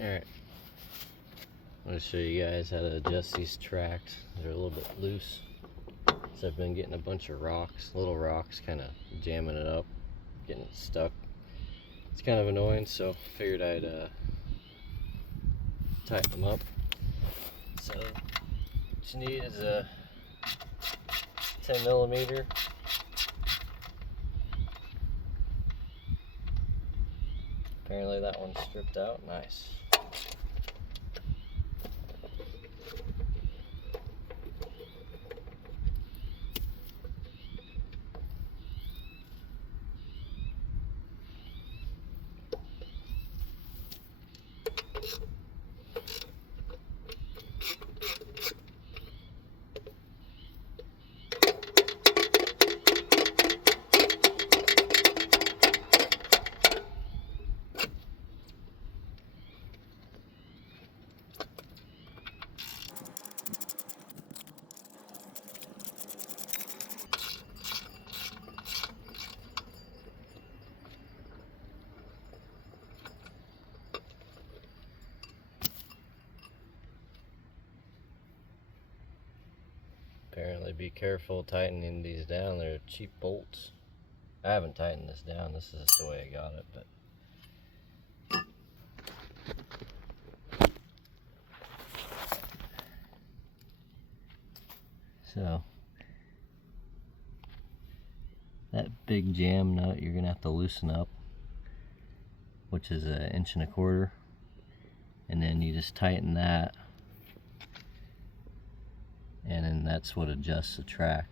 Alright, I'm going to show you guys how to adjust these tracks. They're a little bit loose. So I've been getting a bunch of rocks, little rocks, kind of jamming it up, getting it stuck. It's kind of annoying, so figured I'd tighten them up. So what you need is a 10mm. Apparently that one's stripped out. Nice. Apparently be careful tightening these down. They're cheap bolts. I haven't tightened this down. This is just the way I got it, but so that big jam nut you're gonna have to loosen up, which is 1.25 inches, and then you just tighten that, and then that's what adjusts the track.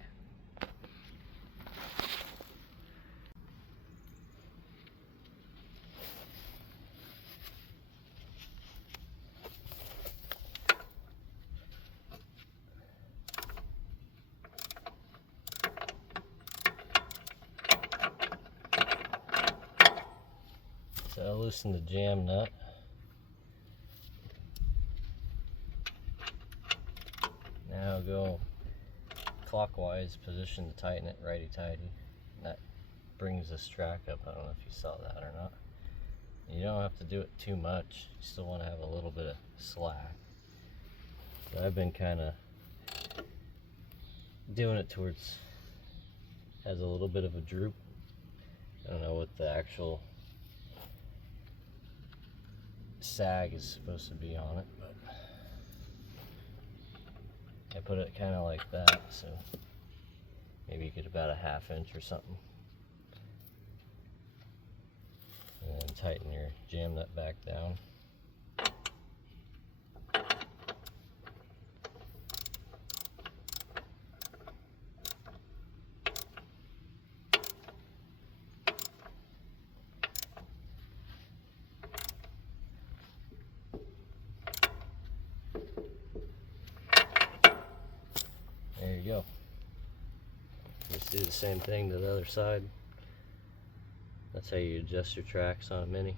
So I'll loosen the jam nut. Now I'll go clockwise position to tighten it, righty-tighty. That brings this track up. I don't know if you saw that or not. You don't have to do it too much. You still want to have a little bit of slack. So I've been kind of doing it towards, has a little bit of a droop. I don't know what the actual sag is supposed to be on it, but I put it kind of like that, so maybe you get about a 1/2 inch or something. And then tighten your jam nut back down. There you go. Just do the same thing to the other side. That's how you adjust your tracks on a Mini.